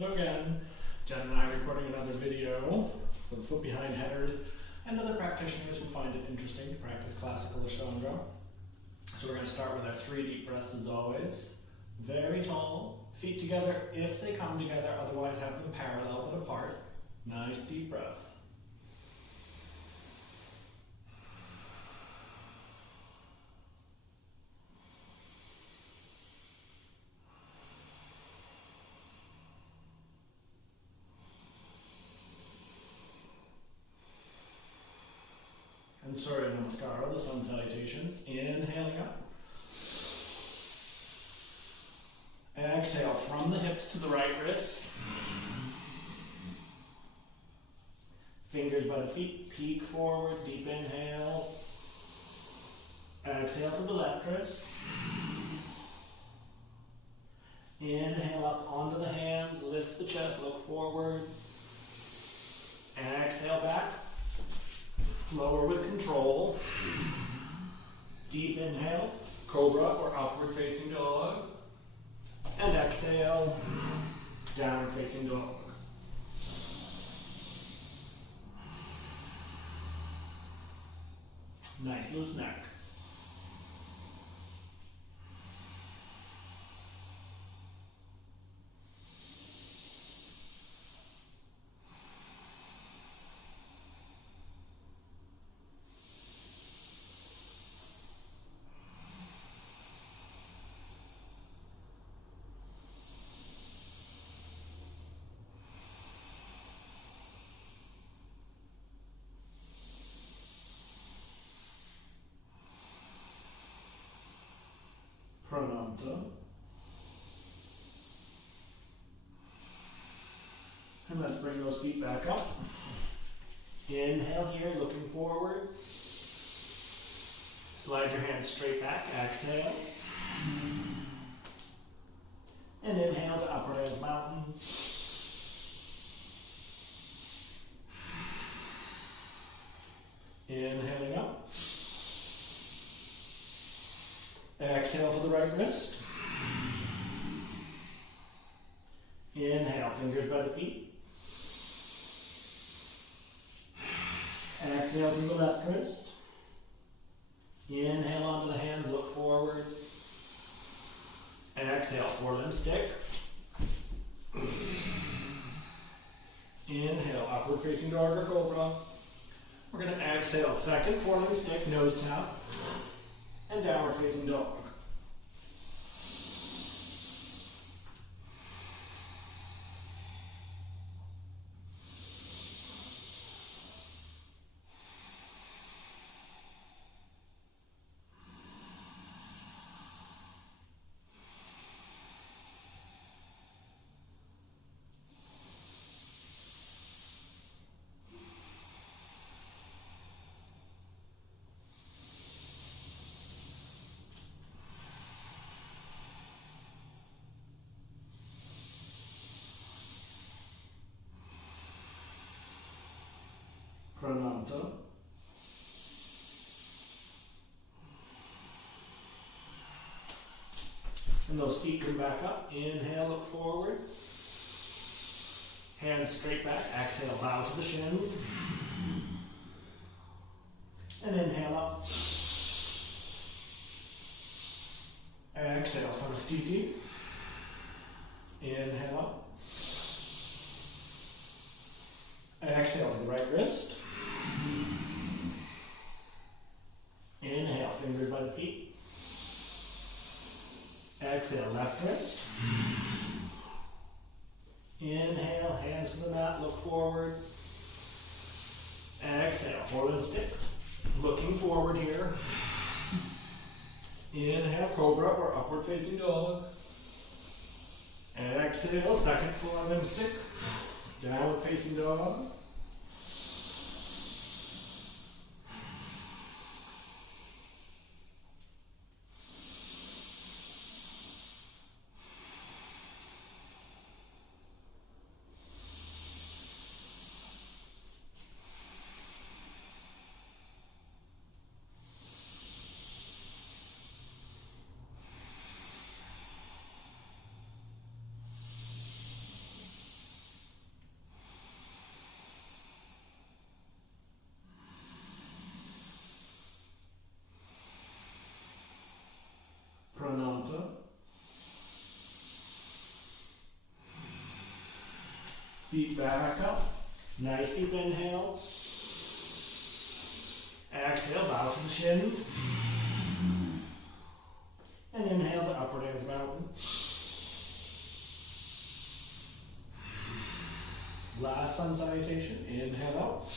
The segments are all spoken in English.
So again, Jen and I are recording another video for the foot behind headers and other practitioners who find it interesting to practice classical Aṣṭāṅga. So we're going to start with our 3 deep breaths as always. Very tall, feet together if they come together, otherwise have them parallel but apart. Nice deep breath. And Surya Namaskara, the sun salutations. Inhaling up. Exhale from the hips to the right wrist. Fingers by the feet, peek forward, deep inhale. Exhale to the left wrist. Inhale up onto the hands, lift the chest, look forward. Exhale back. Lower with control. Deep inhale, cobra or upward facing dog. And exhale, downward facing dog. Nice loose neck. Prananta. And let's bring those feet back up. Inhale here, looking forward. Slide your hands straight back, exhale. And inhale to upward as mountain. Inhaling up. Exhale to the right wrist. Inhale, fingers by the feet. Exhale to the left wrist. Inhale onto the hands, look forward. Exhale, forelimb stick. Inhale, upward facing dog or cobra. We're going to exhale, second forelimb stick, nose tap. And downward facing dog. Prananta. And those feet come back up. Inhale, look forward. Hands straight back. Exhale, bow to the shins. And inhale up. Exhale, Samastiti. Inhale up. Exhale to the right wrist. Inhale, fingers by the feet. Exhale, left wrist. Inhale, hands to the mat, look forward. Exhale, forelimb stick. Looking forward here. Inhale, cobra or upward facing dog. Exhale, second forelimb stick. Downward facing dog. Prananta. Feet back up. Nice deep inhale. Exhale, bow to the shins. And inhale to upward hands mountain. Last sun salutation. Inhale out.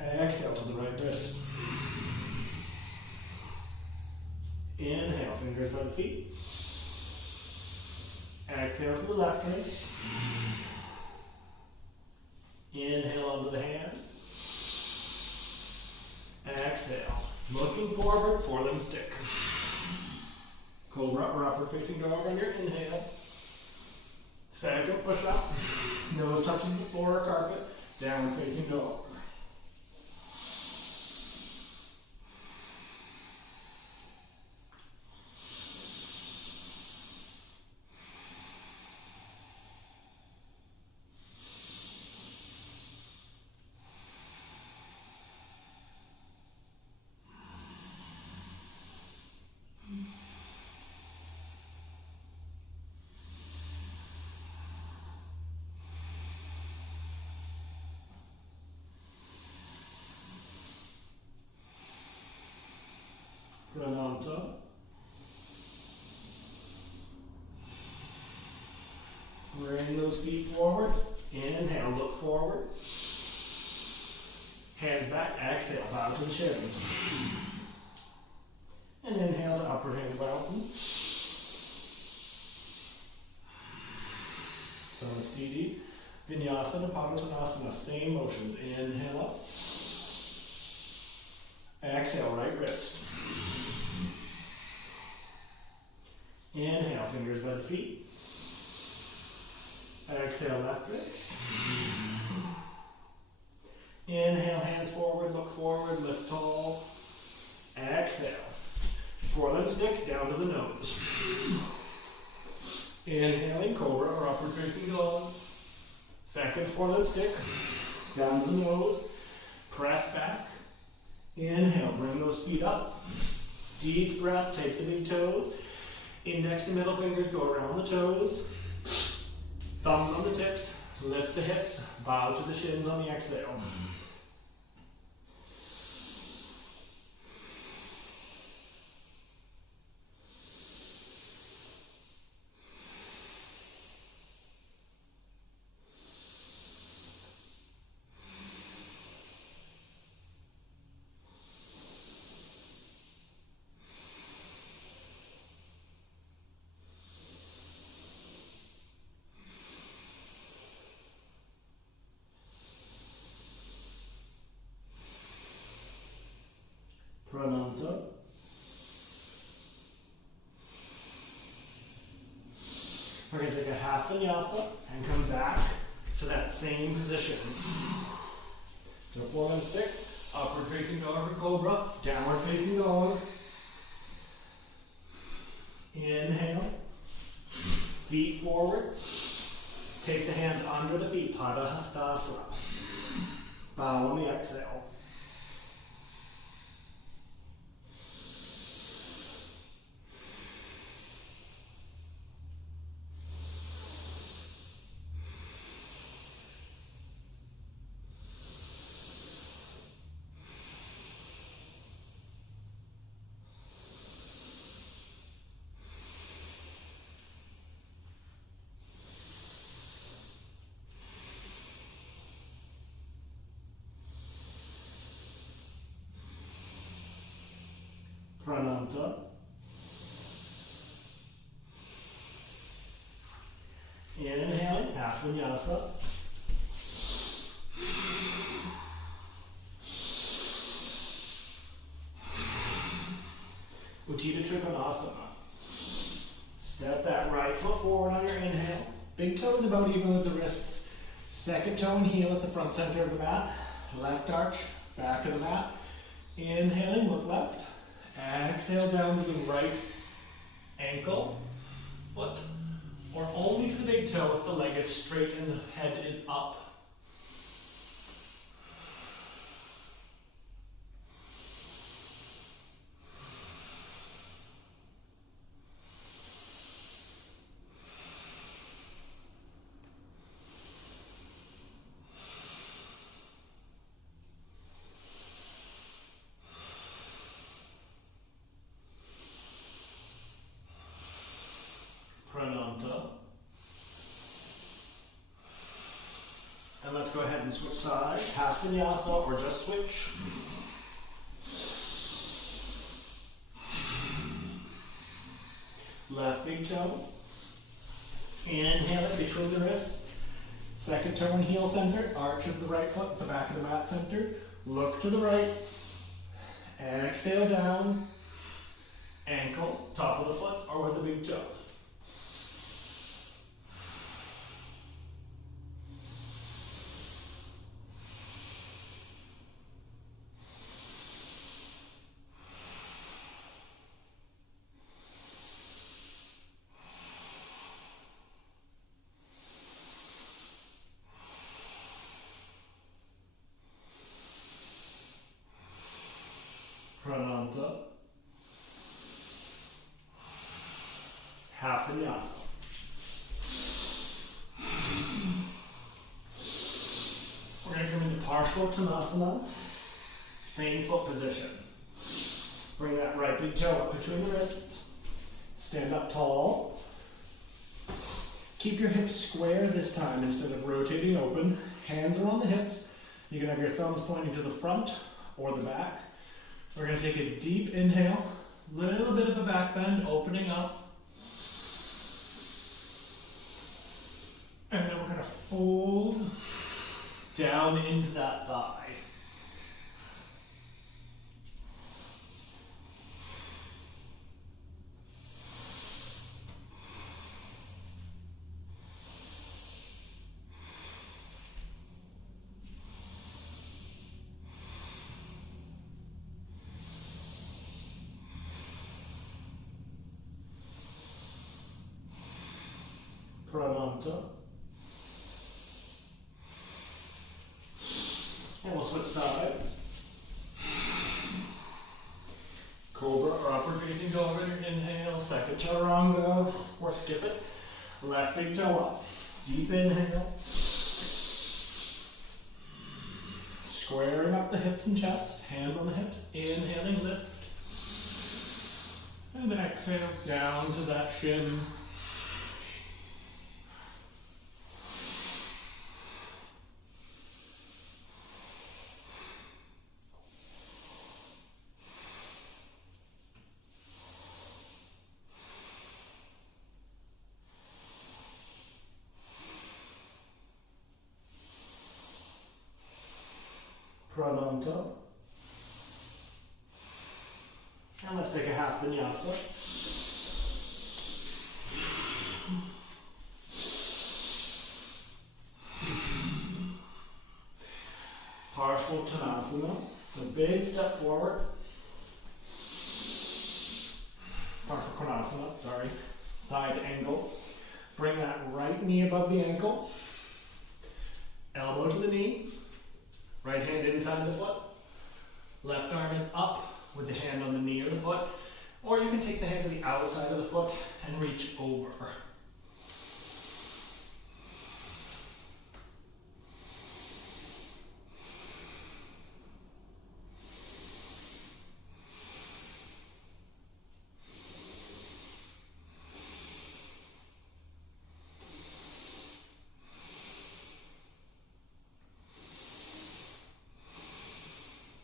Exhale to the right wrist. Inhale, fingers by the feet. Exhale to the left wrist. Inhale under the hands. Exhale. Looking forward, forelimb stick. Cobra or upward facing dog on your inhale. Second push up. Nose touching the floor or carpet. Downward facing dog. Prananta. Bring those feet forward. Inhale, look forward. Hands back, exhale, bow to the shins. And inhale to upward hands mountain. Samastiti. Vinyasa, Padottanasana, same motions. Inhale up. Exhale, right wrist. Inhale, fingers by the feet. Exhale, left wrist. Inhale, hands forward, look forward, lift tall. Exhale. Forelimb stick down to the nose. Inhaling, cobra or upward facing dog. Second forelimb stick down to the nose. Press back. Inhale, bring those feet up. Deep breath, take the big toes. Index and middle fingers go around the toes. Thumbs on the tips, lift the hips, bow to the shins on the exhale. Prananta. We're going to take a half vinyasa and come back to that same position. So forelimb stick, upward facing dog or cobra, downward facing dog. Inhale, feet forward. Take the hands under the feet, Vasisthasana. Bow on the exhale. Prananta. Inhaling, half vinyasa. Uttita Trikonasana. Step that right foot forward on your inhale. Big toes about even with the wrists. Second toe and heel at the front center of the mat. Left arch, back of the mat. Inhaling, look left. Exhale down to the right ankle, foot, or only to the big toe if the leg is straight and the head is up. let's go ahead and switch sides. Half vinyasa or just switch. Left big toe. Inhale it between the wrists. Second toe and heel centered. Arch of the right foot, the back of the mat centered. Look to the right. Exhale down. Ankle, top of the foot, or with the big toe. Prananta. Half vinyasa. We're going to come into Aṣṭāṅga. Same foot position. Bring that right big toe up between the wrists. Stand up tall. Keep your hips square this time instead of rotating open. Hands are on the hips. You can have your thumbs pointing to the front or the back. We're going to take a deep inhale, little bit of a back bend, opening up. And then we're going to fold down into that thigh. Prananta. And we'll switch sides. Cobra or upward facing dog. Inhale, second chaturanga, or skip it. Left big toe up. Deep inhale. Squaring up the hips and chest. Hands on the hips. Inhaling, lift. And exhale down to that shin. Prananta. And let's take a half vinyasa. Vasisthasana. So big step forward. Vasisthasana, sorry. Side angle. Bring that right knee above the ankle. Elbow to the knee. Right hand inside the foot. Left arm is up with the hand on the knee or the foot. Or you can take the hand to the outside of the foot and reach over.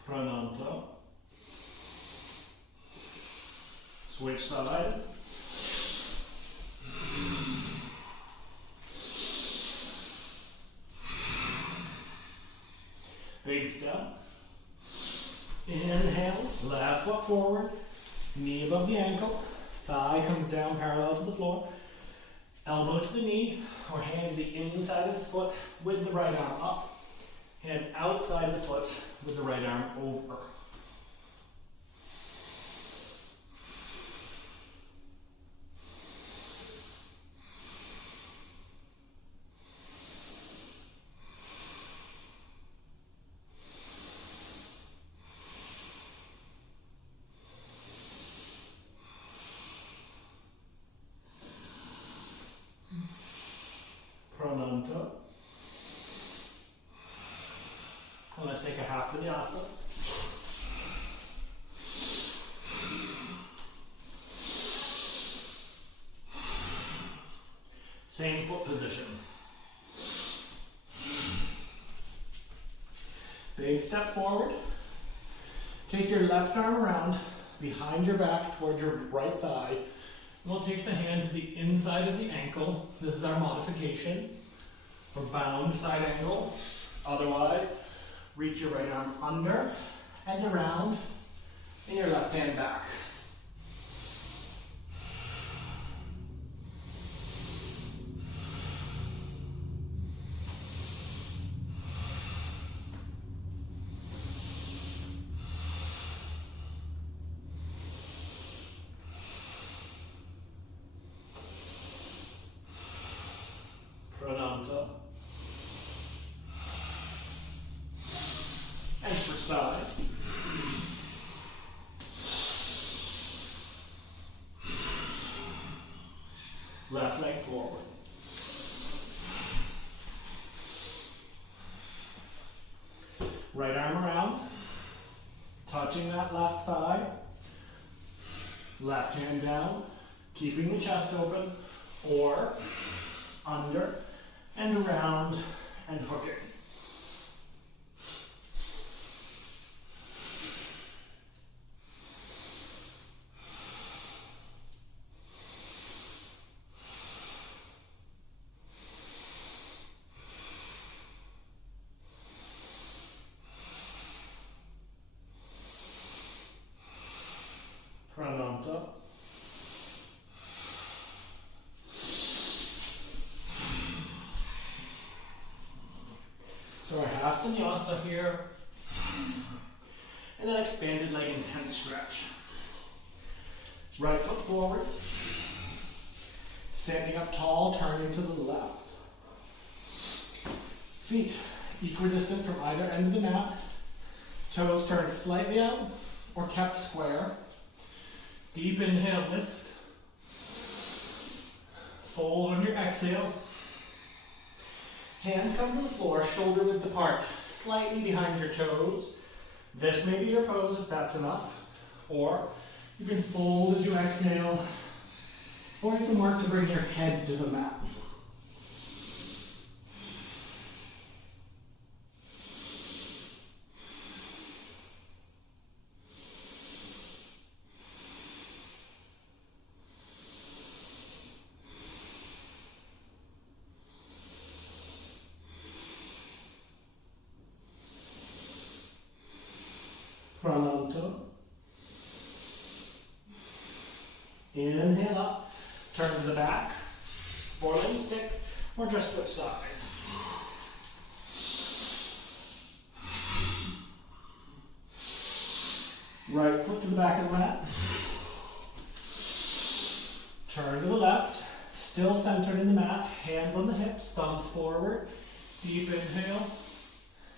Prananta. Switch sides. Big step. Inhale, left foot forward, knee above the ankle, thigh comes down parallel to the floor, elbow to the knee, or hand to the inside of the foot with the right arm up, hand outside the foot with the right arm over. Prananta. And let's take a half vinyasa. Same foot position. Big step forward. Take your left arm around behind your back toward your right thigh. And we'll take the hand to the inside of the ankle. This is our modification for bound side angle. Otherwise, reach your right arm under and around and your left hand back. Prananta. And for sides. Left leg forward. Right arm around, touching that left thigh. Left hand down, keeping the chest open, or under and around and hooking. Prananta. So our half vinyasa here, and then expanded leg intense stretch. Right foot forward, standing up tall, turning to the left. Feet equidistant from either end of the mat, toes turned slightly out or kept square. Deep inhale, lift. Fold on your exhale. Hands come to the floor, shoulder width apart, slightly behind your toes. This may be your pose if that's enough. Or you can fold as you exhale, or you can work to bring your head to the mat. Prananta. Inhale up, turn to the back, foreleg stick, or just switch sides. Right foot to the back of the mat. Turn to the left, still centered in the mat, hands on the hips, thumbs forward, deep inhale,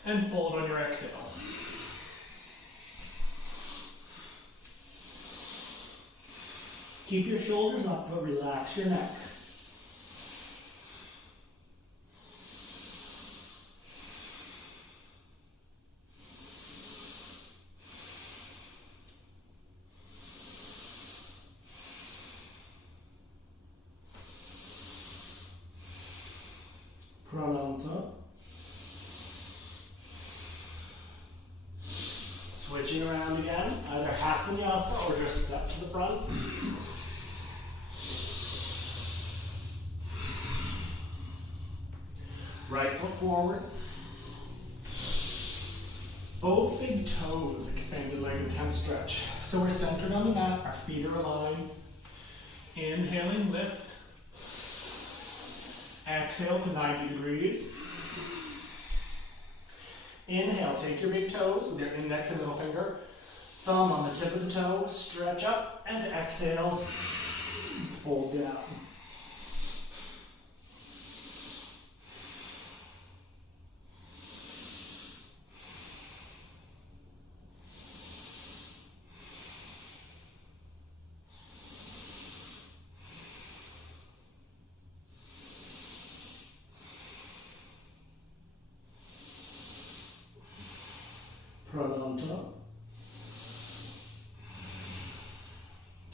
and fold on your exhale. Keep your shoulders up, but relax your neck. Prananta. Switching around again, either half vinyasa or just step to the front. Right foot forward. Both big toes expanded leg intense stretch. So we're centered on the mat, our feet are aligned. Inhaling, lift. Exhale to 90 degrees. Inhale, take your big toes with your index and middle finger. Thumb on the tip of the toe, stretch up, and exhale, fold down. Prananta.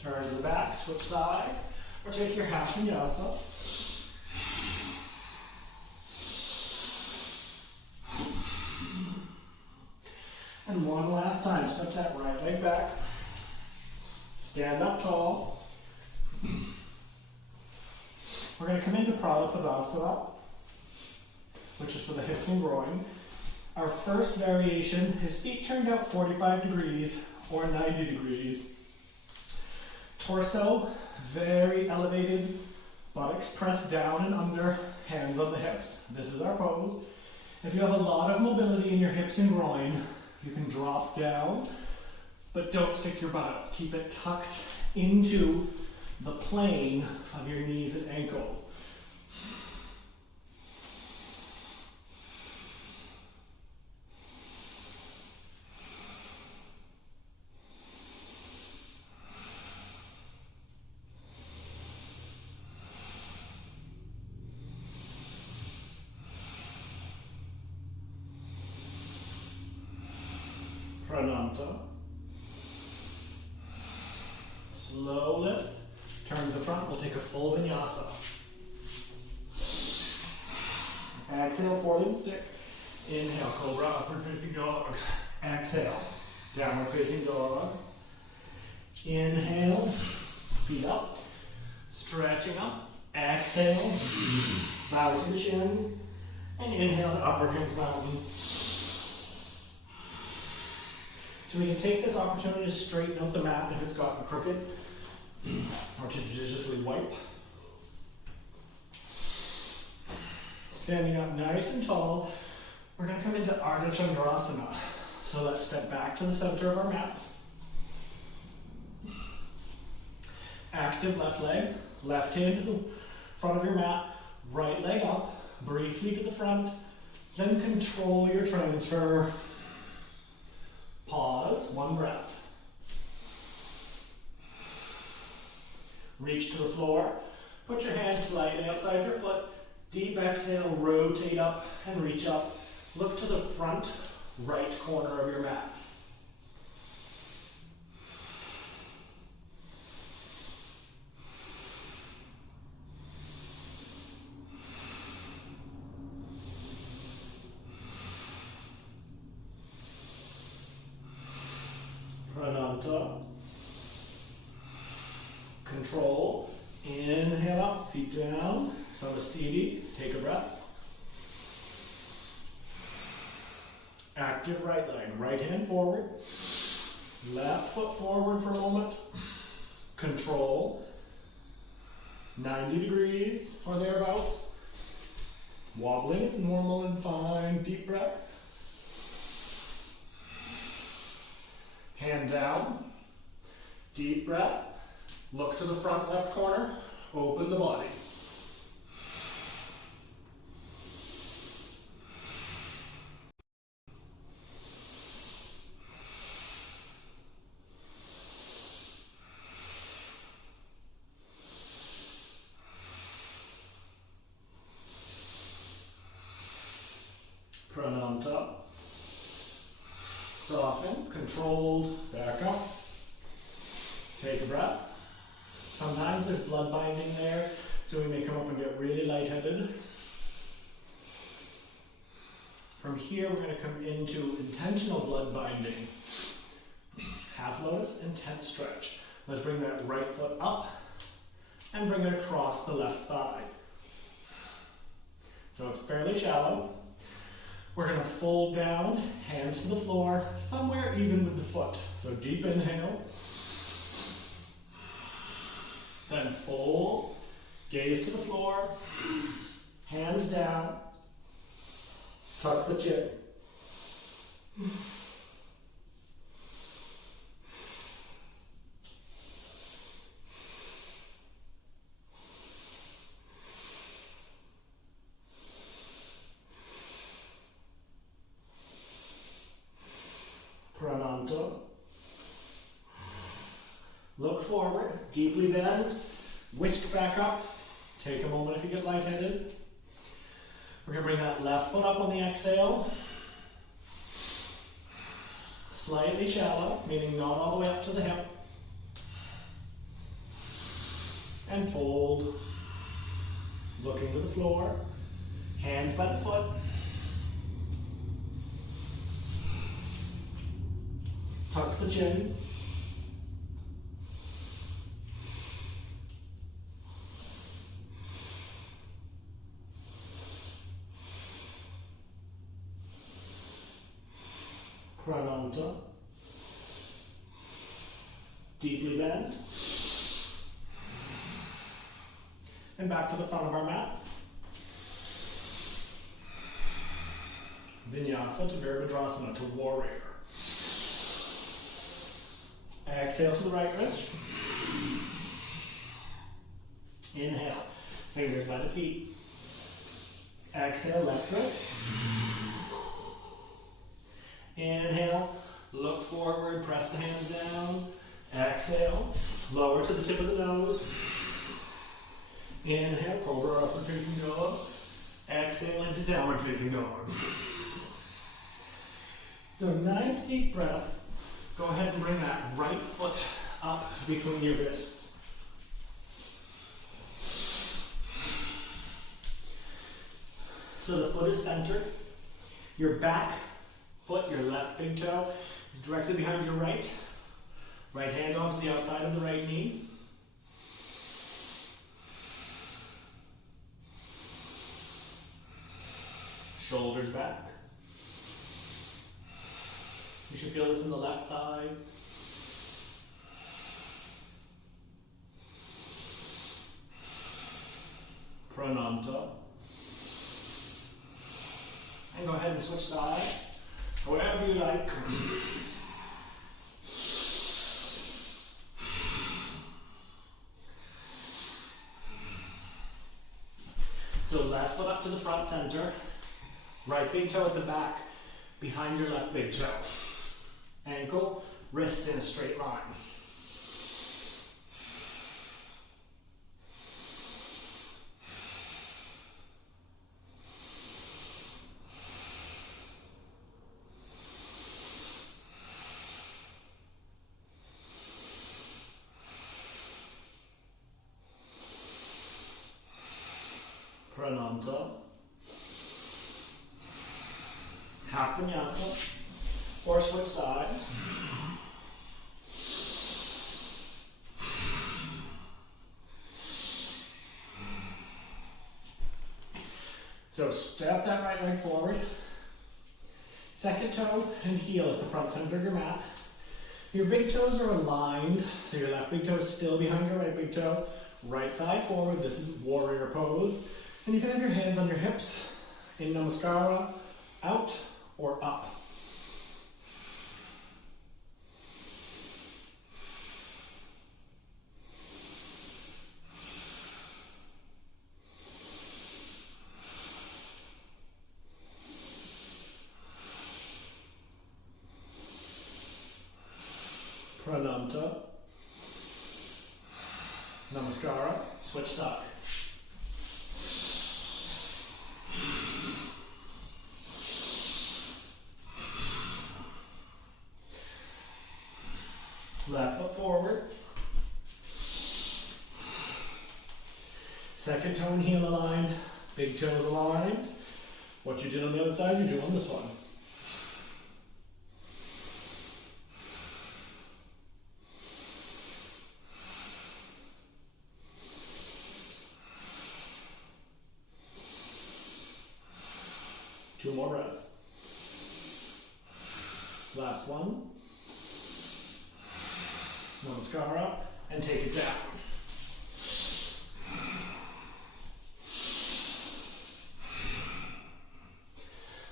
Turn to the back, switch sides, or take your half vinyasa. And one last time, step that right leg back. Stand up tall. We're going to come into Vasisthasana, which is for the hips and groin. Our first variation is feet turned out 45 degrees or 90 degrees. Torso very elevated, buttocks pressed down and under, hands on the hips. This is our pose. If you have a lot of mobility in your hips and groin, you can drop down, but don't stick your butt out. Keep it tucked into the plane of your knees and ankles. Prananta. Slow lift. Turn to the front. We'll take a full vinyasa. Exhale, forelimb stick. Inhale, cobra, upward facing dog. Exhale, downward facing dog. Inhale, feet up. Stretching up. Exhale, bow to the shins. And inhale to upward hands mountain. So we can take this opportunity to straighten out the mat if it's gotten crooked, or to judiciously wipe. Standing up nice and tall, we're going to come into Āṣṭāṅga. So let's step back to the center of our mats. Active left leg, left hand to the front of your mat, right leg up, briefly to the front, then control your transfer. Pause, one breath. Reach to the floor. Put your hands slightly outside your foot. Deep exhale, rotate up and reach up. Look to the front right corner of your mat. Prananta. Control. Inhale up, feet down. Samastiti. Take a breath. Active right leg. Right hand forward. Left foot forward for a moment. Control. 90 degrees or thereabouts. Wobbling is normal and fine. Deep breath. Hand down. Deep breath. Look to the front left corner. Open the body. Prananta. Soften, controlled, back up. Take a breath. Sometimes there's blood binding there, so we may come up and get really lightheaded. From here, we're going to come into intentional blood binding. Half lotus, intense stretch. Let's bring that right foot up and bring it across the left thigh. So it's fairly shallow. We're going to fold down, hands to the floor, somewhere even with the foot. So deep inhale. Then fold, gaze to the floor, hands down, tuck the chin. Prananta. Look forward, deeply bend, whisk back up. Take a moment if you get lightheaded. We're going to bring that left foot up on the exhale. Slightly shallow, meaning not all the way up to the hip. And fold. Looking to the floor. Hands by the foot. Tuck the chin. Prananta. Deeply bend. And back to the front of our mat. Vinyasa to Virabhadrasana, to warrior. Exhale to the right wrist. Inhale, fingers by the feet. Exhale, left wrist. Inhale, look forward, press the hands down. Exhale, lower to the tip of the nose. Inhale, cobra upward facing dog. Exhale into downward facing dog. So nice deep breath. Go ahead and bring that right foot up between your wrists. So the foot is centered. Your back foot, your left big toe, is directly behind your right. Right hand onto the outside of the right knee. Shoulders back. You should feel this in the left thigh. Prananta. And go ahead and switch sides, however you like. So left foot up to the front center. Right big toe at the back, behind your left big toe. Ankle, wrist in a straight line. Prananta. Half vinyasa. Or switch sides. So step that right leg forward. Second toe and heel at the front center of your mat. Your big toes are aligned, so your left big toe is still behind your right big toe. Right thigh forward, this is warrior pose. And you can have your hands on your hips in namaskara, out or up. Prananta, namaskara, switch sides. Left foot forward. Second toe and heel aligned, big toes aligned. What you did on the other side, you do on this one. Two more breaths. Last one. Namaskara, and take it down.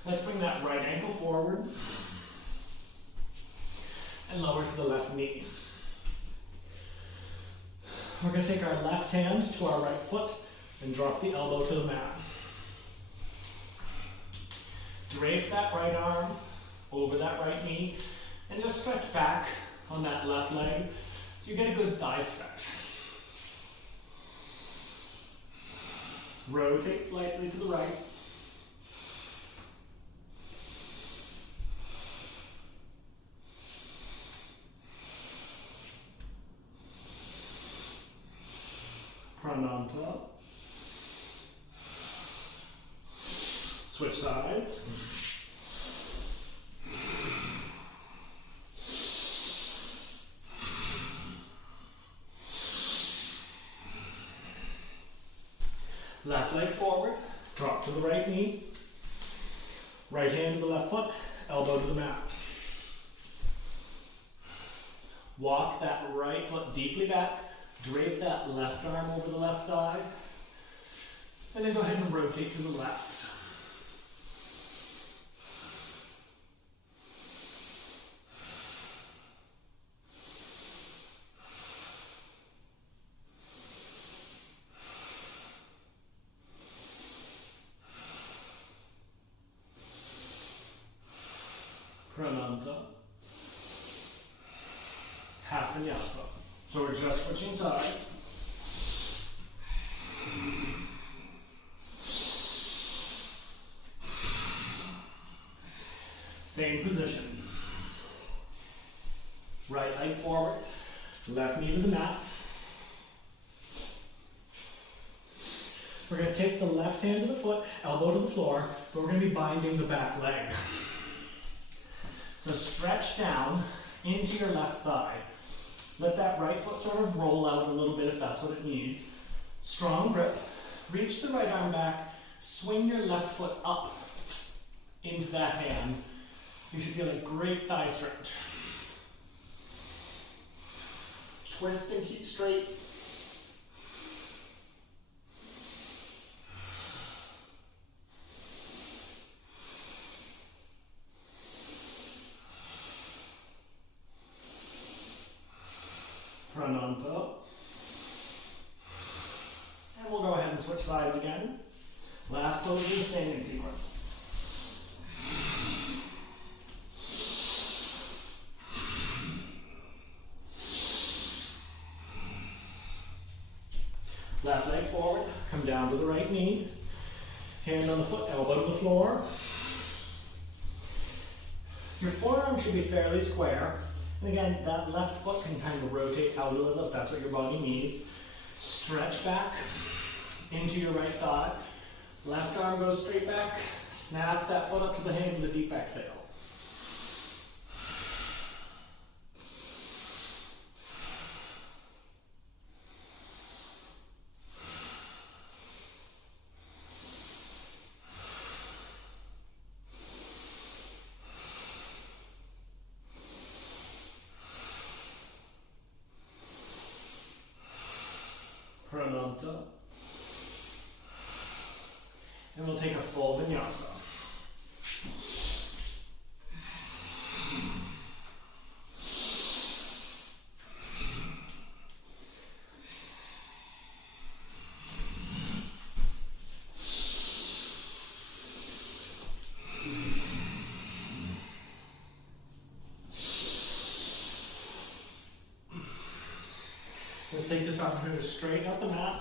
Let's bring that right ankle forward and lower to the left knee. We're going to take our left hand to our right foot and drop the elbow to the mat. Drape that right arm over that right knee and just stretch back on that left leg so you get a good thigh stretch. Rotate slightly to the right. Prananta. Switch sides. Left leg forward, drop to the right knee. Right hand to the left foot, elbow to the mat. Walk that right foot deeply back, drape that left arm over the left thigh, and then go ahead and rotate to the left. Prananta. Half vinyasa. So we're just switching sides. Same position. Right leg forward, left knee to the mat. We're going to take the left hand to the foot, elbow to the floor, but we're going to be binding the back leg. So stretch down into your left thigh. Let that right foot sort of roll out a little bit if that's what it needs. Strong grip. Reach the right arm back. Swing your left foot up into that hand. You should feel a great thigh stretch. Twist and keep straight. Prananta. And we'll go ahead and switch sides again. Last pose in the standing sequence. Left leg forward, come down to the right knee. Hand on the foot, elbow to the floor. Your forearm should be fairly square. And again, that left foot can kind of rotate out a little if that's what your body needs. Stretch back into your right thigh. Left arm goes straight back. Snap that foot up to the hand with a deep exhale. Prananta. And we'll take a full vinyasa. Let's take this opportunity to straighten out the mat.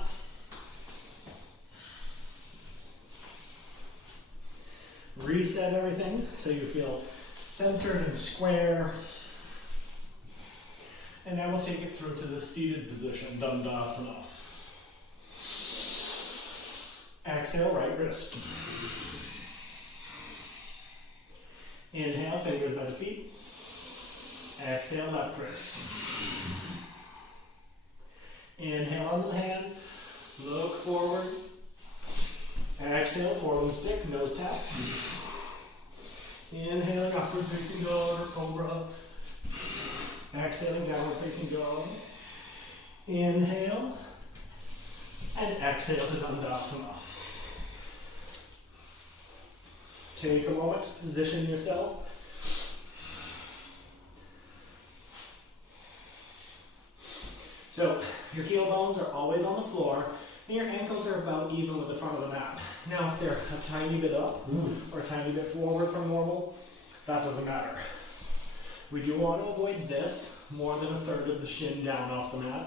Reset everything so you feel centered and square. And now we'll take it through to the seated position, Dandasana. Exhale, right wrist. Inhale, fingers by the feet. Exhale, left wrist. Inhale onto the hands, look forward. Exhale, forward stick, nose tap. Inhaling, upward facing dog or cobra. Exhaling, downward facing dog. Inhale, and exhale to Dandasana. Take a moment to position yourself. So, your heel bones are always on the floor, and your ankles are about even with the front of the mat. Now, if they're a tiny bit up or a tiny bit forward from normal, that doesn't matter. We do want to avoid this, more than a third of the shin down off the mat,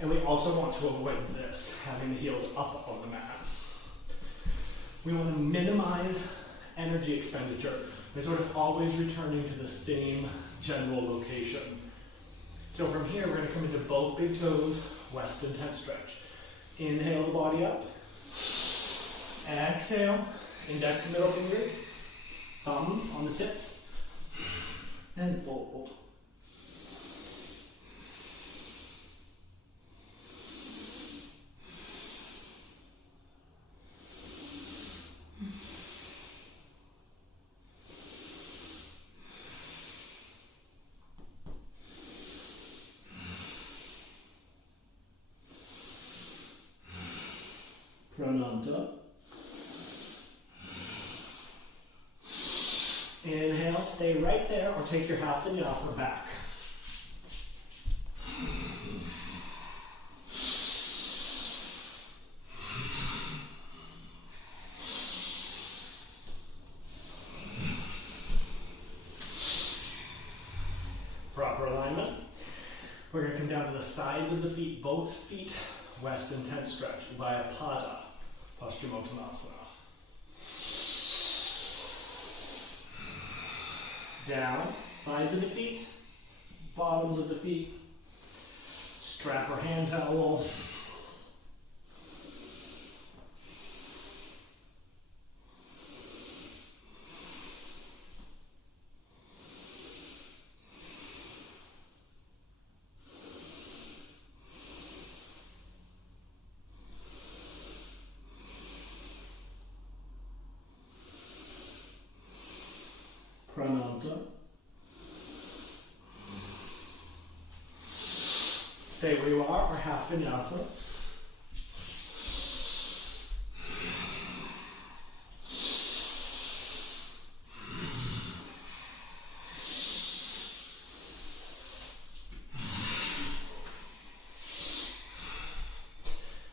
and we also want to avoid this, having the heels up on the mat. We want to minimize energy expenditure. We're sort of always returning to the same general location. So from here, we're going to come into both big toes, west intense stretch. Inhale the body up. Exhale, index and middle fingers, thumbs on the tips, and fold. Prananta. Inhale, stay right there or take your half vinyasa back. Proper alignment. We're going to come down to the sides of the feet, both feet, west intense stretch, Ubayapada, Paschimottanasana. Down, sides of the feet, bottoms of the feet, strap or hand towel. Prananta. Stay where you are or half vinyasa.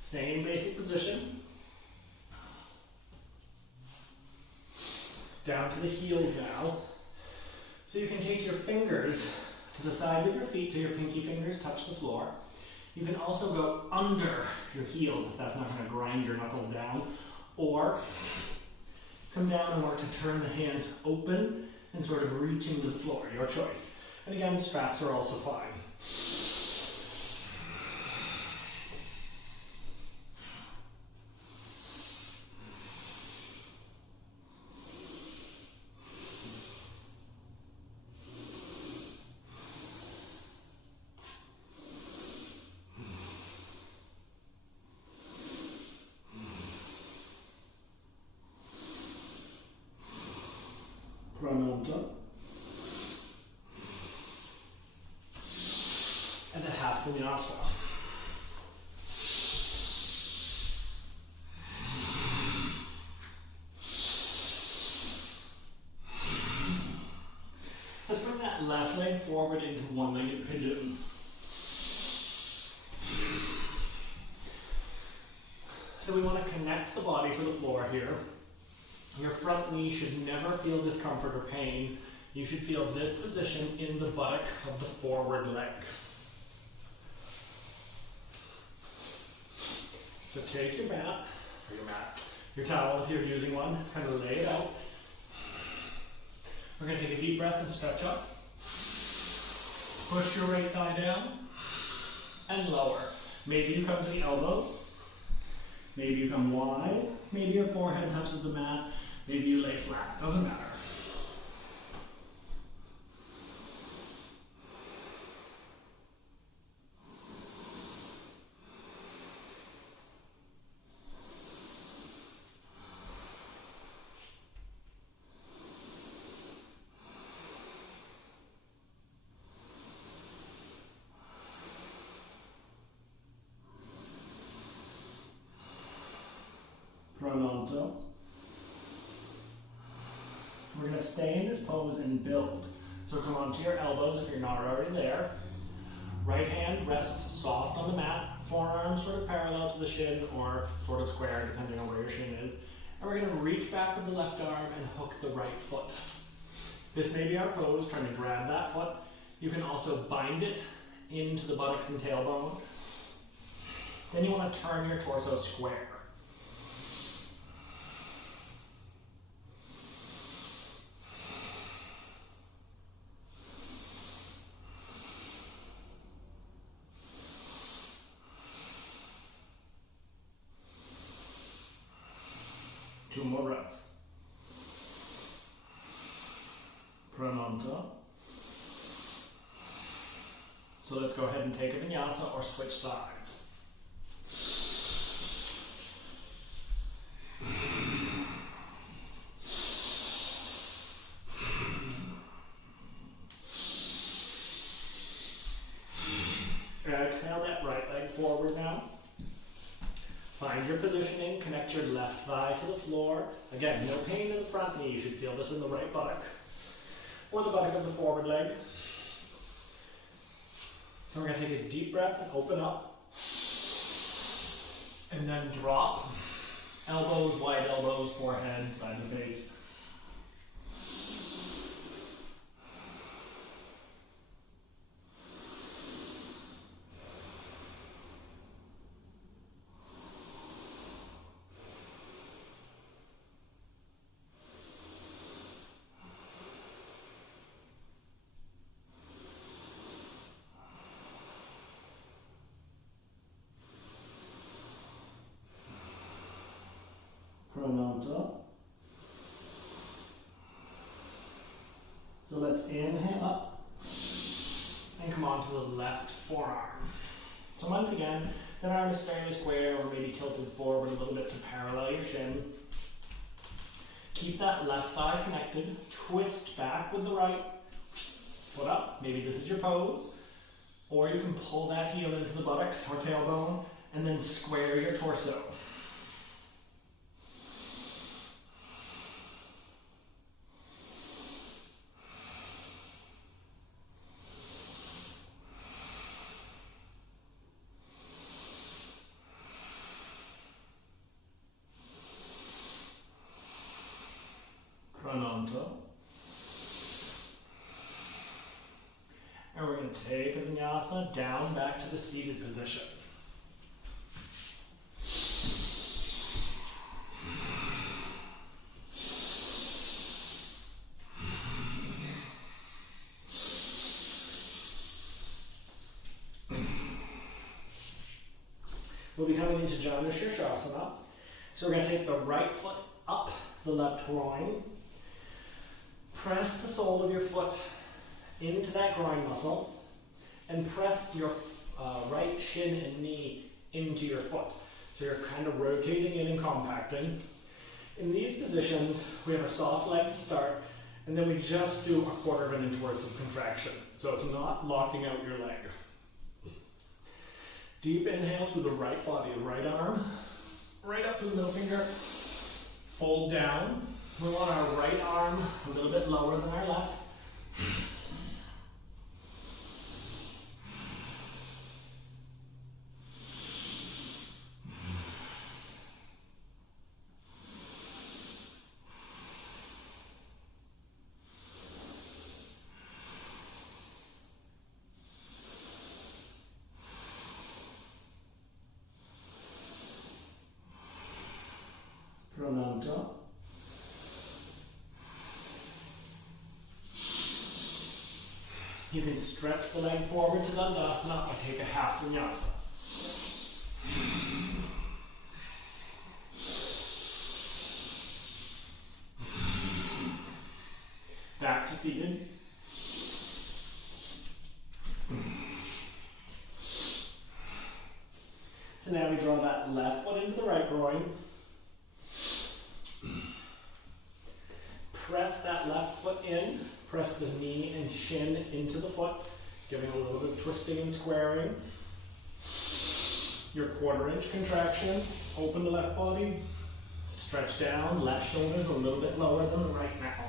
Same basic position. Down to the heels now. So you can take your fingers to the sides of your feet so your pinky fingers touch the floor. You can also go under your heels if that's not going to grind your knuckles down. Or come down and work to turn the hands open and sort of reaching the floor, your choice. And again, straps are also fine. Prananta. And a half vinyasa. Let's bring that left leg forward into one-legged pigeon. So we want to connect the body to the floor here. Your front knee should never feel discomfort or pain. You should feel this position in the buttock of the forward leg. So take your mat, your towel if you're using one, kind of lay it out. We're going to take a deep breath and stretch up. Push your right thigh down and lower. Maybe you come to the elbows. Maybe you come wide. Maybe your forehead touches the mat. Maybe you lay flat. Doesn't matter. Prananta. We're going to stay in this pose and build. So come onto your elbows if you're not already there. Right hand rests soft on the mat, forearms sort of parallel to the shin or sort of square depending on where your shin is. And we're going to reach back with the left arm and hook the right foot. This may be our pose, trying to grab that foot. You can also bind it into the buttocks and tailbone. Then you want to turn your torso square. Two more breaths. Prananta. So let's go ahead and take a vinyasa or switch sides. Exhale that right leg forward now. Find your positioning, connect your left thigh to the floor. Again, no pain in the front knee. You should feel this in the right buttock or the buttock of the forward leg. So we're going to take a deep breath and open up. And then drop. Elbows, wide elbows, forehead, side of the face. So let's inhale up and come onto the left forearm. So once again, that arm is fairly square or maybe tilted forward a little bit to parallel your shin. Keep that left thigh connected. Twist back with the right foot up. Maybe this is your pose. Or you can pull that heel into the buttocks or tailbone and then square your torso. And we're going to take a vinyasa down back to the seated position. We'll be coming into Āsṭāṅga. So we're going to take the right foot up the left groin. Press the sole of your foot into that groin muscle and press your right shin and knee into your foot. So you're kind of rotating in and compacting. In these positions, we have a soft leg to start, and then we just do a quarter of an inch worth of contraction. So it's not locking out your leg. Deep inhale through the right body, the right arm, right up to the middle finger, fold down. We want our right arm a little bit lower than our left. Prananta. You can stretch the leg forward to Dandasana or take a half vinyasa. Back to seated. So now we draw that left foot into the right groin. Press that left foot in. Press the knee and shin into the foot, giving a little bit of twisting and squaring. Your quarter-inch contraction. Open the left body. Stretch down. Left shoulder's a little bit lower than the right now.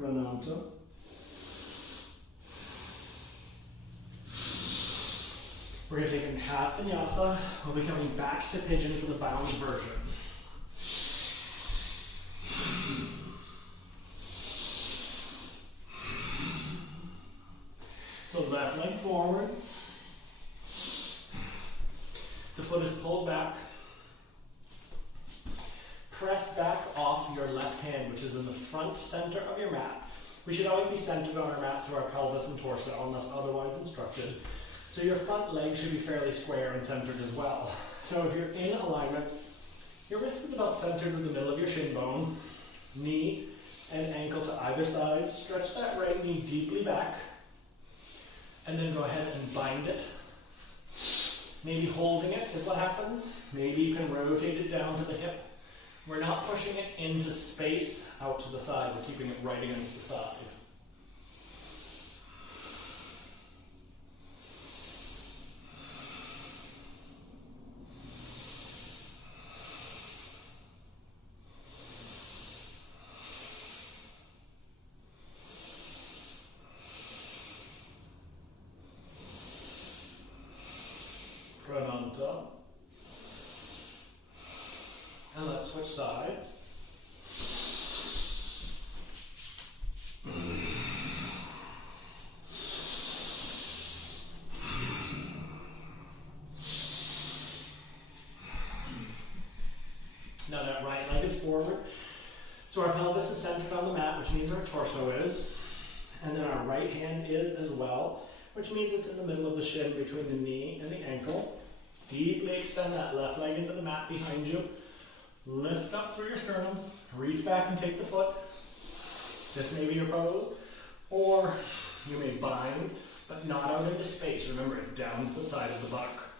Prananta. We're going to take in half vinyasa. We'll be coming back to pigeon for the bound version. So left leg forward. The foot is pulled back. Press back off your left hand, which is in the front center of your mat. We should always be centered on our mat through our pelvis and torso, unless otherwise instructed. So your front leg should be fairly square and centered as well. So if you're in alignment, your wrist is about centered in the middle of your shin bone, knee and ankle to either side. Stretch that right knee deeply back. And then go ahead and bind it. Maybe holding it is what happens. Maybe you can rotate it down to the hip. We're not pushing it into space out to the side. We're keeping it right against the side. Prananta. And let's switch sides. Now that right leg is forward. So our pelvis is centered on the mat, which means our torso is. And then our right hand is as well, which means it's in the middle of the shin between the knee and the ankle. Deeply extend that left leg into the mat behind you. Lift up through your sternum, reach back and take the foot. This may be your pose, or you may bind, but not out into space. Remember, it's down to the side of the buttock.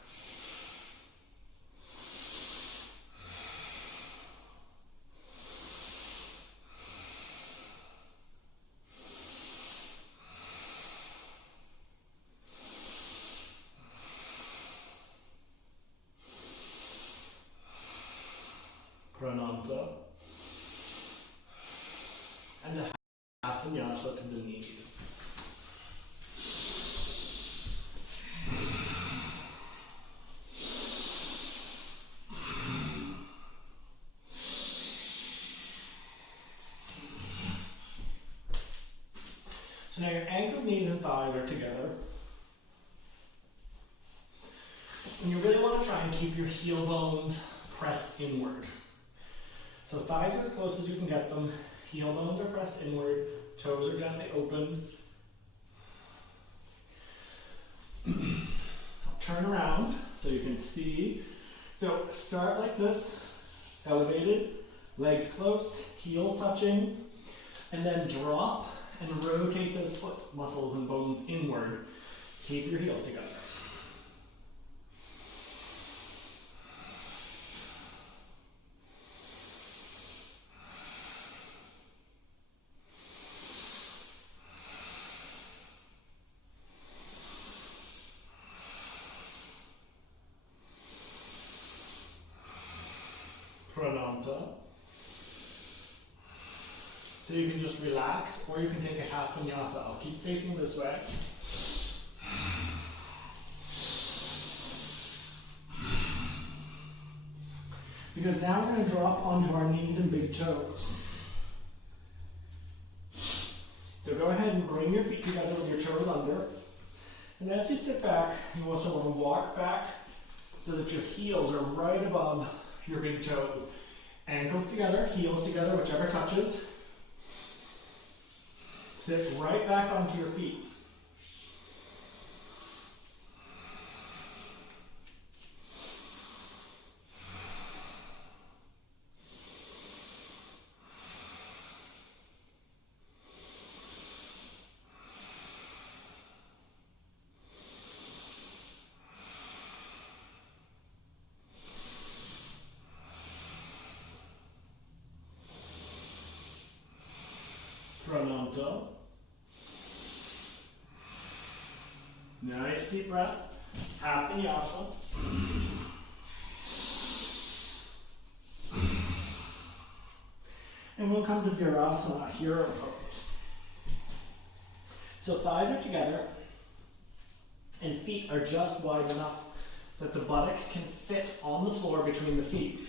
Prananta. And a half vinyasa to the knees. So now your ankles, knees, and thighs are together. And you really want to try and keep your heel bones pressed inward. So thighs are as close as you can get them. Heel bones are pressed inward. Toes are gently open. Turn around so you can see. So start like this, elevated, legs close, heels touching, and then drop and rotate those foot muscles and bones inward. Keep your heels together. Prananta. So you can just relax, or you can take a half vinyasa. I'll keep facing this way. Because now we're going to drop onto our knees and big toes. So go ahead and bring your feet together with your toes under. And as you sit back, you also want to walk back so that your heels are right above your big toes. Ankles together, heels together, whichever touches. Sit right back onto your feet. Prananta. Nice deep breath. Half vinyasa. And we'll come to Virasana, hero pose. So thighs are together and feet are just wide enough that the buttocks can fit on the floor between the feet.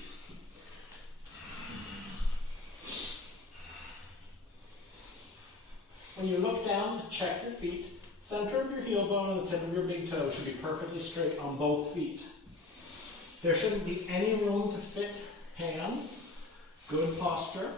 When you look down to check your feet, center of your heel bone and the tip of your big toe should be perfectly straight on both feet. There shouldn't be any room to fit hands. Good posture.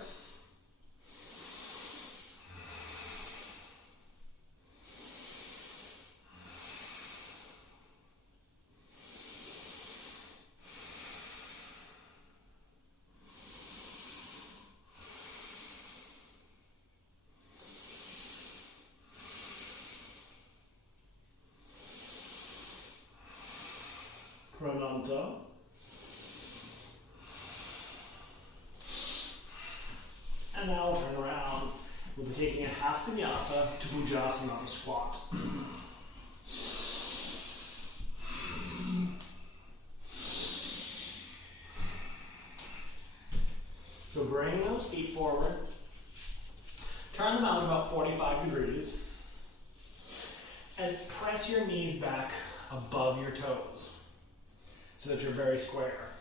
Prananta. And now turn around. We'll be taking a half vinyasa to Bhujasana, the squat. So bring those feet forward. Turn them out about 45 degrees. And press your knees back above your toes so that you're very square.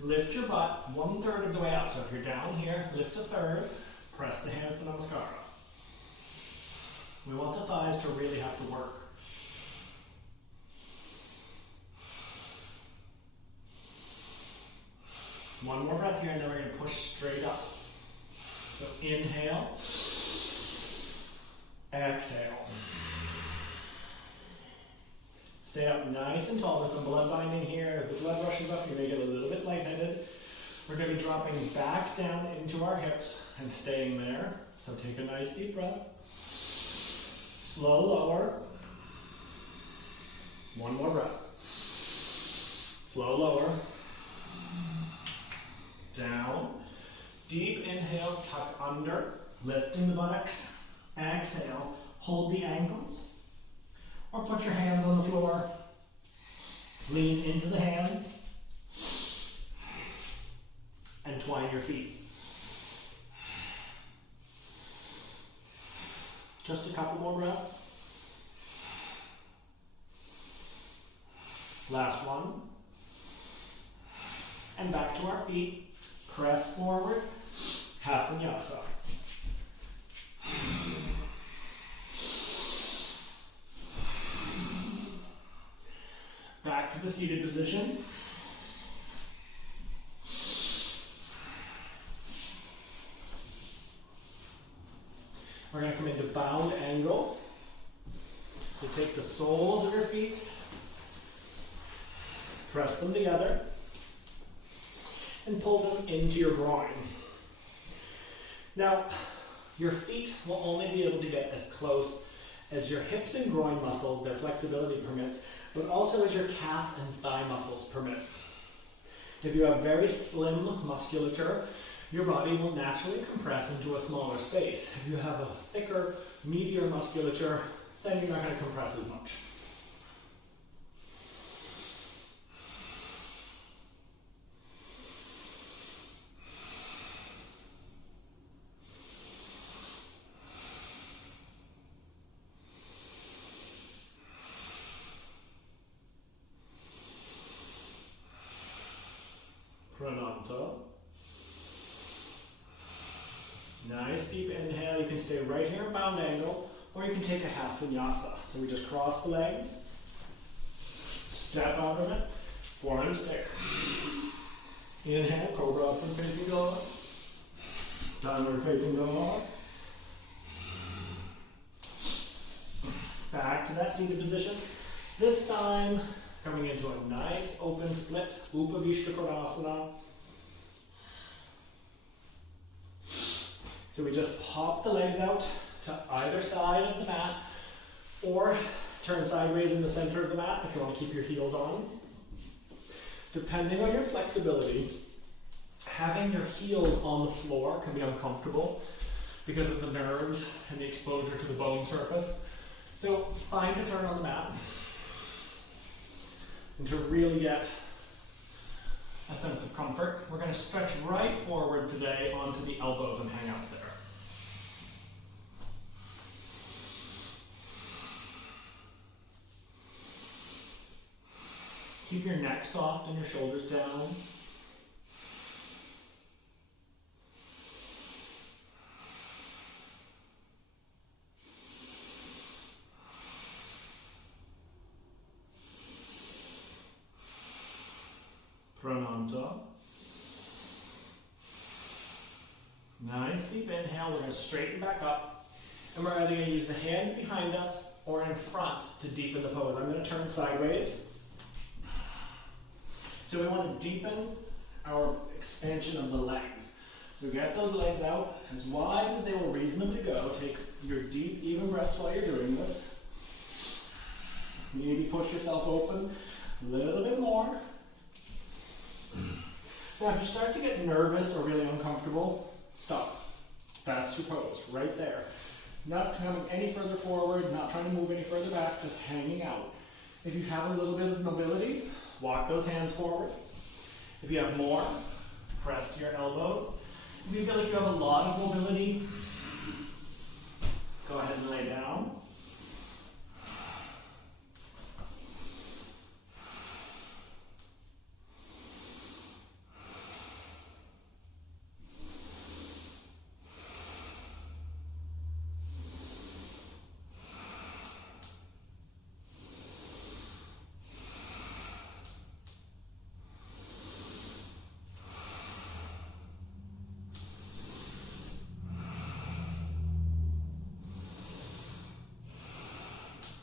Lift your butt 1/3 of the way out. So if you're down here, lift a third, press the hands to Namaskara. We want the thighs to really have to work. One more breath here, and then we're going to push straight up. So inhale, exhale. Stay up nice and tall. There's some blood binding here. As the blood rushes up, you may get a little bit lightheaded. We're going to be dropping back down into our hips and staying there. So take a nice deep breath. Slow lower. One more breath. Slow lower. Down. Deep inhale, tuck under, lifting the buttocks. Exhale, hold the ankles. Or put your hands on the floor. Lean into the hands. And twine your feet. Just a couple more breaths. Last one. And back to our feet. Press forward. Half vinyasa. Back to the seated position. We're going to come into bound angle. So take the soles of your feet, press them together, and pull them into your groin. Now, your feet will only be able to get as close as your hips and groin muscles, their flexibility permits, but also as your calf and thigh muscles permit. If you have very slim musculature, your body will naturally compress into a smaller space. If you have a thicker, meatier musculature, then you're not going to compress as much. Prananta. Nice deep inhale. You can stay right here in bound angle, or you can take a half vinyasa. So we just cross the legs, step out of it, forearm stick. Inhale, cobra upward facing dog, downward facing dog. Back to that seated position. This time, coming into a nice open split, Upavishtakonasana. So we just pop the legs out to either side of the mat, or turn sideways in the center of the mat if you want to keep your heels on. Depending on your flexibility, having your heels on the floor can be uncomfortable because of the nerves and the exposure to the bone surface. So it's fine to turn on the mat and to really get a sense of comfort. We're going to stretch right forward today onto the elbows and hang out there. Keep your neck soft and your shoulders down. Prananta. Nice deep inhale. We're going to straighten back up. And we're either going to use the hands behind us or in front to deepen the pose. I'm going to turn sideways. So we want to deepen our expansion of the legs. So get those legs out as wide as they will reasonably go. Take your deep, even breaths while you're doing this. Maybe push yourself open a little bit more. Now if you start to get nervous or really uncomfortable, stop. That's your pose, right there. Not coming any further forward, not trying to move any further back, just hanging out. If you have a little bit of mobility, walk those hands forward. If you have more, press to your elbows. If you feel like you have a lot of mobility, go ahead and lay down.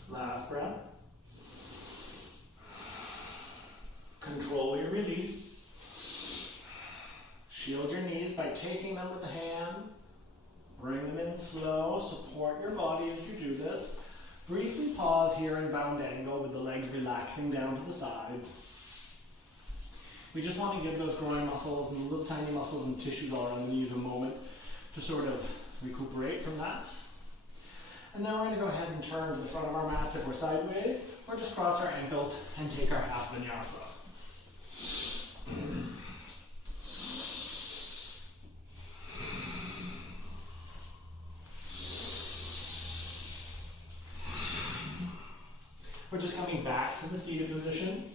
Last breath. Control your release. Shield your knees by taking them with the hand. Bring them in slow. Support your body as you do this. Briefly pause here in bound angle with the legs relaxing down to the sides. We just want to give those groin muscles and little tiny muscles and tissues all around the knees a moment to sort of recuperate from that. And then we're going to go ahead and turn to the front of our mats if we're sideways, or just cross our ankles and take our half vinyasa. We're just coming back to the seated position.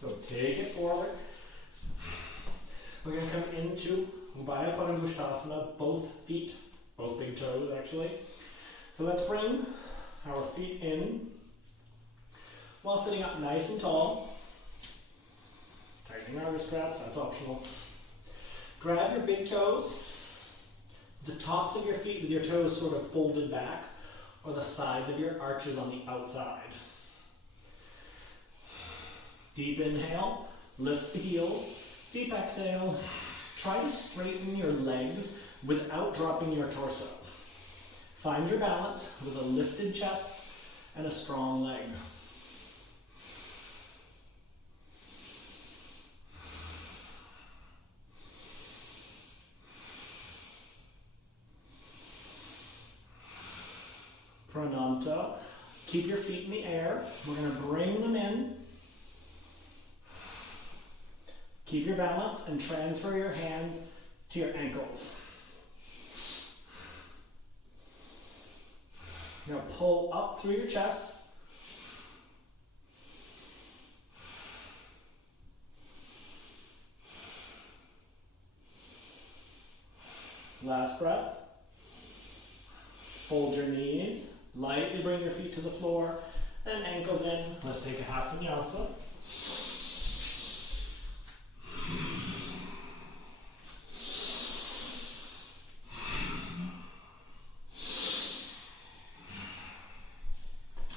So take it forward. We're going to come into Vasisthasana, both feet. Both big toes, actually. So let's bring our feet in while sitting up nice and tall. Tightening our wrist straps, that's optional. Grab your big toes, the tops of your feet with your toes sort of folded back, or the sides of your arches on the outside. Deep inhale, lift the heels. Deep exhale, try to straighten your legs without dropping your torso. Find your balance with a lifted chest and a strong leg. Prananta. Keep your feet in the air. We're going to bring them in. Keep your balance and transfer your hands to your ankles. Now pull up through your chest. Last breath. Fold your knees. Lightly bring your feet to the floor and ankles in. Let's take a half vinyasa.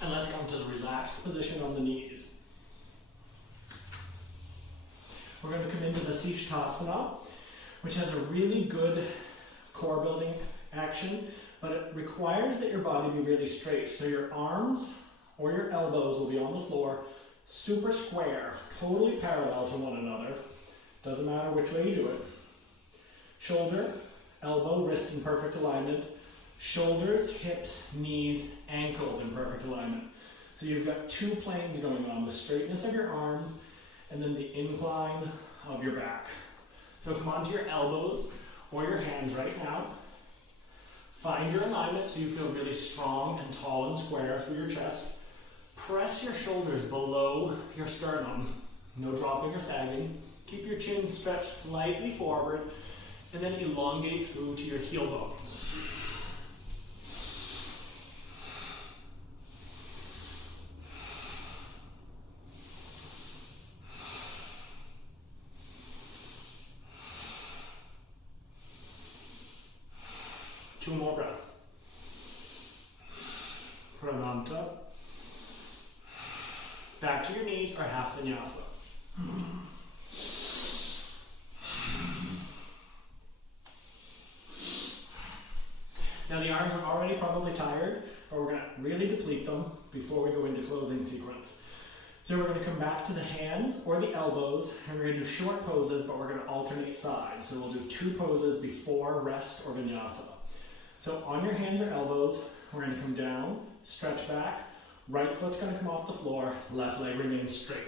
And let's come to the relaxed position on the knees. We're going to come into Vasisthasana, which has a really good core building action, but it requires that your body be really straight. So your arms or your elbows will be on the floor, super square, totally parallel to one another. Doesn't matter which way you do it. Shoulder, elbow, wrist in perfect alignment. Shoulders, hips, knees, ankles in perfect alignment. So you've got two planes going on, the straightness of your arms and then the incline of your back. So come onto your elbows or your hands right now. Find your alignment so you feel really strong and tall and square through your chest. Press your shoulders below your sternum, no dropping or sagging. Keep your chin stretched slightly forward and then elongate through to your heel bones. Two more breaths. Prananta. Back to your knees or half vinyasa. Now the arms are already probably tired, but we're going to really deplete them before we go into closing sequence. So we're going to come back to the hands or the elbows, and we're going to do short poses, but we're going to alternate sides. So we'll do 2 poses before rest or vinyasa. So on your hands or elbows, we're going to come down, stretch back, right foot's going to come off the floor, left leg remains straight.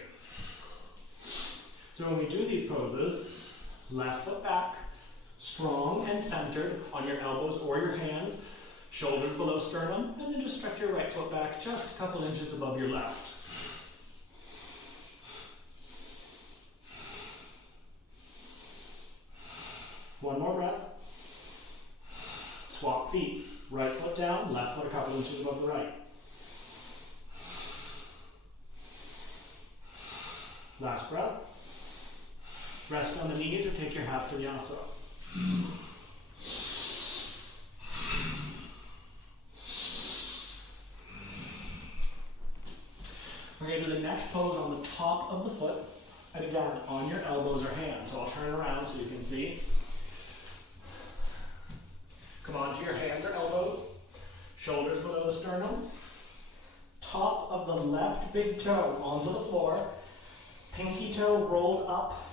So when we do these poses, left foot back, strong and centered on your elbows or your hands, shoulders below sternum, and then just stretch your right foot back just a couple inches above your left. One more breath. Swap feet. Right foot down, left foot a couple inches above the right. Last breath. Rest on the knees or take your half vinyasa. We're going to do the next pose on the top of the foot, and again on your elbows or hands. So I'll turn around so you can see. Come onto your hands or elbows, shoulders below the sternum, top of the left big toe onto the floor, pinky toe rolled up,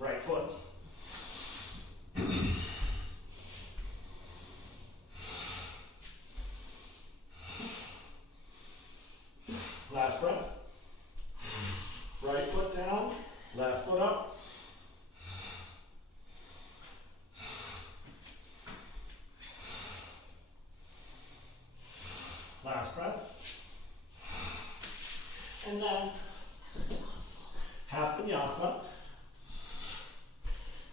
right foot. Last breath. Right foot down, left foot up. Last breath. And then half vinyasa.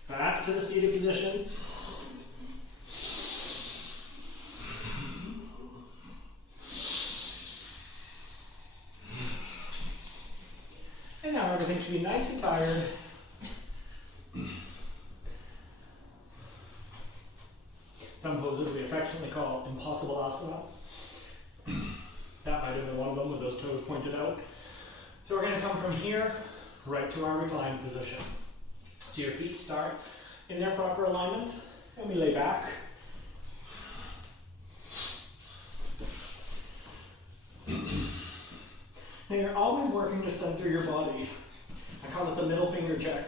Back to the seated position. And now everything should be nice and tired. Some poses we affectionately call impossible asana. That might have been one of them with those toes pointed out. So we're going to come from here right to our reclined position. So your feet start in their proper alignment, and we lay back. Now you're always working to center your body. I call it the middle finger check.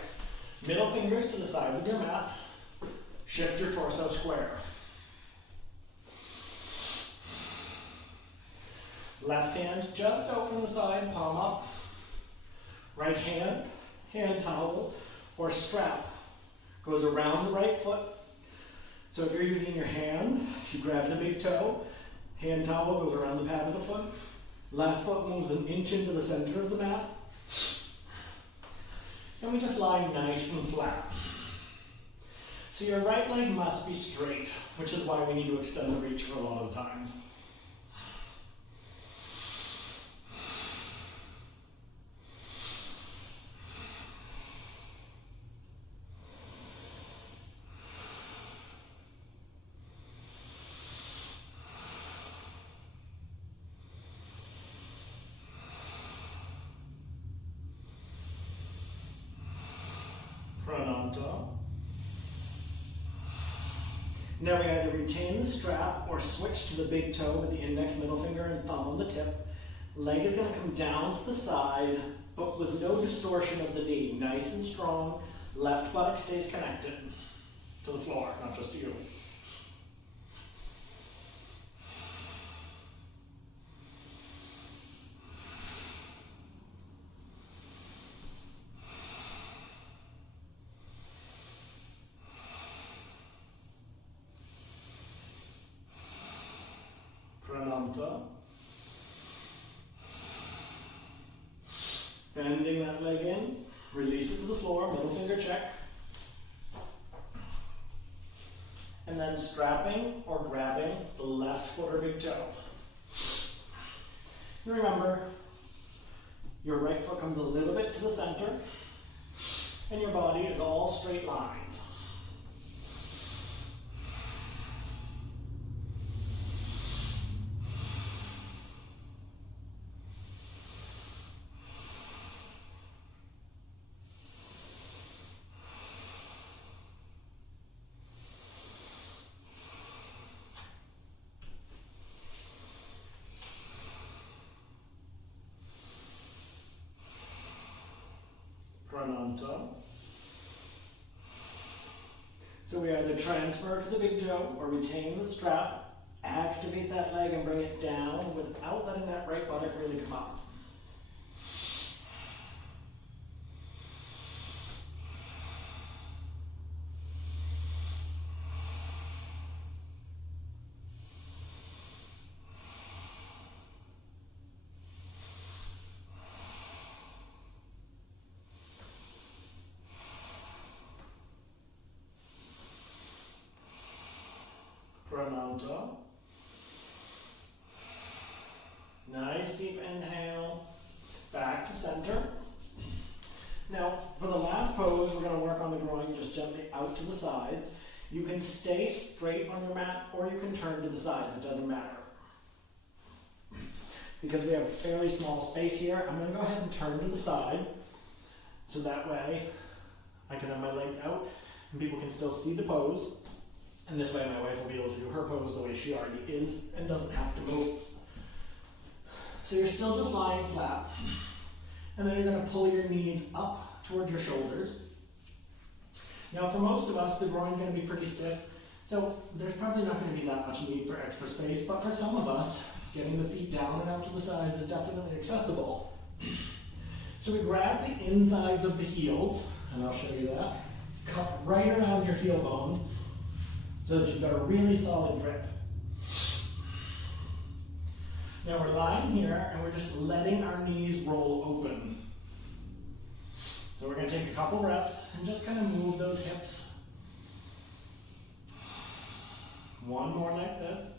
Middle fingers to the sides of your mat. Shift your torso square. Left hand just out from the side, palm up. Right hand, hand towel or strap goes around the right foot. So if you're using your hand, you grab the big toe, hand towel goes around the pad of the foot. Left foot moves an inch into the center of the mat. And we just lie nice and flat. So your right leg must be straight, which is why we need to extend the reach for a lot of the times. Now we either retain the strap or switch to the big toe with the index, middle finger, and thumb on the tip. Leg is going to come down to the side, but with no distortion of the knee. Nice and strong. Left buttock stays connected to the floor, not just to you. Bending that leg in, release it to the floor, middle finger check. And then strapping or grabbing the left foot or big toe. Remember, your right foot comes a little bit to the center, and your body is all straight lines. Prananta. So we either transfer to the big toe or retain the strap, activate that leg and bring it down without letting that right buttock really come up. Prananta. Nice deep inhale, back to center. Now, for the last pose, we're going to work on the groin just gently out to the sides. You can stay straight on your mat, or you can turn to the sides, it doesn't matter. Because we have a fairly small space here, I'm going to go ahead and turn to the side, so that way I can have my legs out, and people can still see the pose. And this way my wife will be able to do her pose the way she already is and doesn't have to move. So you're still just lying flat. And then you're going to pull your knees up towards your shoulders. Now for most of us, the groin's going to be pretty stiff. So there's probably not going to be that much need for extra space. But for some of us, getting the feet down and out to the sides is definitely accessible. So we grab the insides of the heels, and I'll show you that. Cup right around your heel bone, so that you've got a really solid grip. Now we're lying here and we're just letting our knees roll open. So we're going to take a couple breaths and just kind of move those hips. One more like this.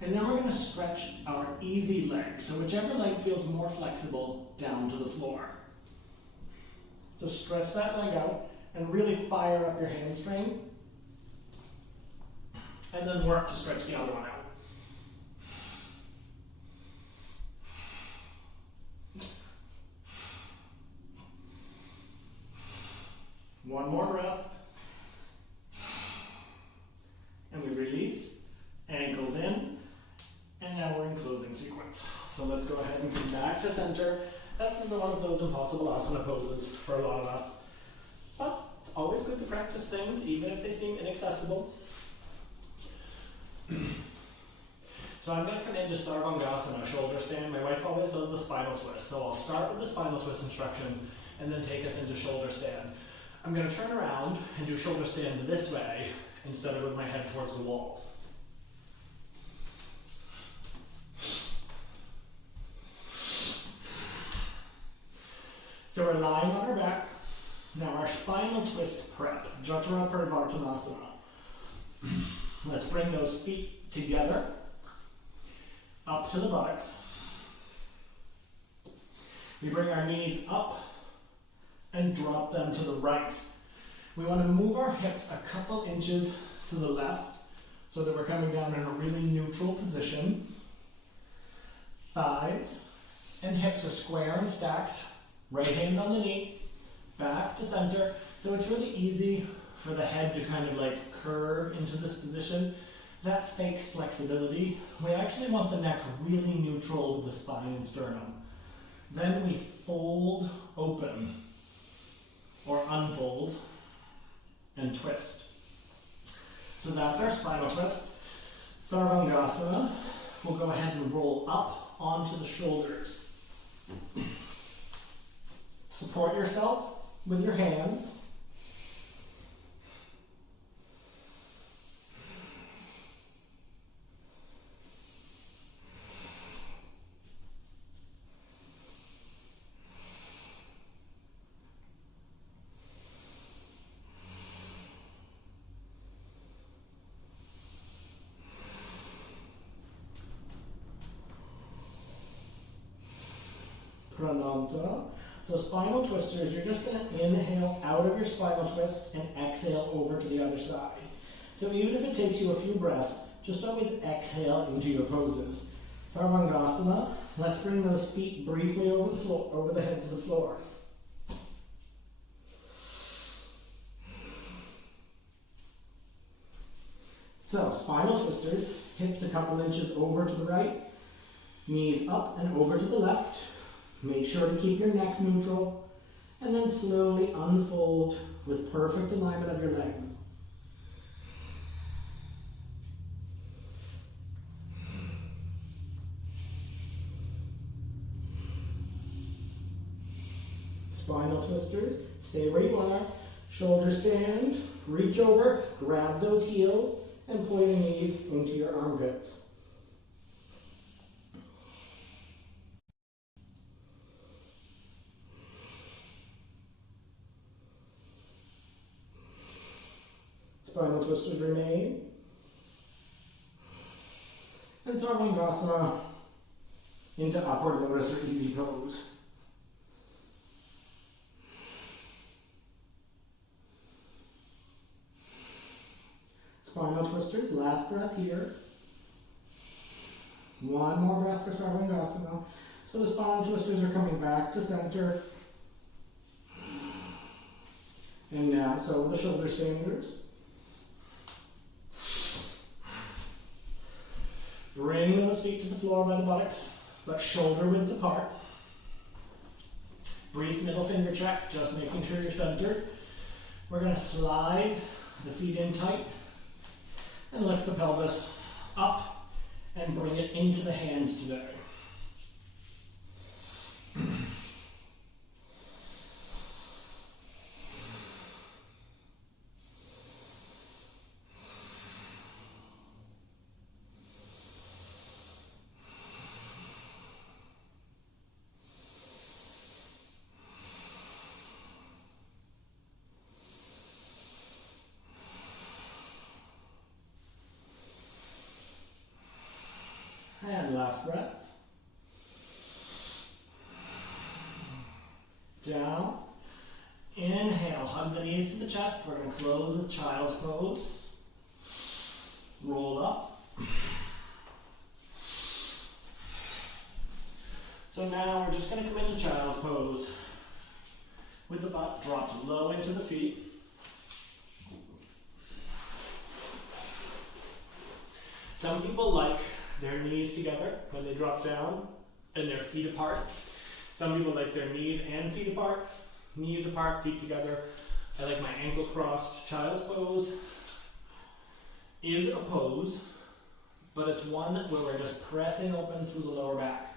And then we're going to stretch our easy leg. So whichever leg feels more flexible down to the floor. So stretch that leg out and really fire up your hamstring, and then work to stretch the other one out. One more breath, and we release, ankles in, and now we're in closing sequence. So let's go ahead and come back to center. That's one of those impossible asana poses for a lot of us. But it's always good to practice things, even if they seem inaccessible. So I'm going to come into Āṣṭāṅga, shoulder stand. My wife always does the spinal twist. So I'll start with the spinal twist instructions and then take us into shoulder stand. I'm going to turn around and do shoulder stand this way instead of with my head towards the wall. So we're lying on our back. Now our spinal twist prep, Vasisthasana. Let's bring those feet together, up to the buttocks. We bring our knees up and drop them to the right. We want to move our hips a couple inches to the left so that we're coming down in a really neutral position. Thighs and hips are square and stacked, right hand on the knee. Back to center. So it's really easy for the head to kind of like curve into this position. That fakes flexibility. We actually want the neck really neutral with the spine and sternum. Then we fold open or unfold and twist. So that's our spinal twist. Āṣṭāṅga. We'll go ahead and roll up onto the shoulders. Support yourself with your hands. Prananta. So spinal twisters, you're just going to inhale out of your spinal twist and exhale over to the other side. So even if it takes you a few breaths, just always exhale into your poses. Āṣṭāṅga. Let's bring those feet briefly over the floor, over the head to the floor. So spinal twisters, hips a couple inches over to the right, knees up and over to the left. Make sure to keep your neck neutral, and then slowly unfold with perfect alignment of your legs. Spinal twisters, stay where you are. Shoulder stand, reach over, grab those heels, and pull your knees into your armpits. Spinal twisters remain. And Aṣṭāṅga into upward lotus or easy pose. Spinal twisters, last breath here. One more breath for Aṣṭāṅga. So the spinal twisters are coming back to center. And now, so the shoulder standers. Bring those feet to the floor by the buttocks, but shoulder width apart. Brief middle finger check, just making sure you're centered. We're going to slide the feet in tight and lift the pelvis up and bring it into the hands today. And last breath. Down. Inhale, hug the knees to the chest. We're going to close with child's pose. Roll up. So now we're just going to come into child's pose with the butt dropped low into the feet. Some people like their knees together when they drop down and their feet apart. Some people like their knees and feet apart, knees apart, feet together. I like my ankles crossed. Child's pose is a pose, but it's one where we're just pressing open through the lower back.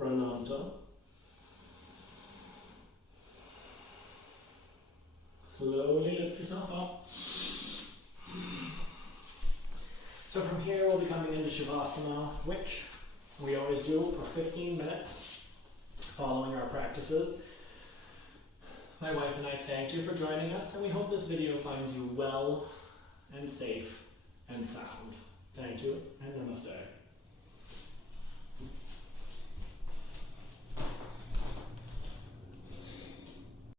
Prananta. Slowly lift yourself up. So from here we'll be coming into Shavasana, which we always do for 15 minutes following our practices. My wife and I thank you for joining us, and we hope this video finds you well and safe and sound. Thank you, and namaste.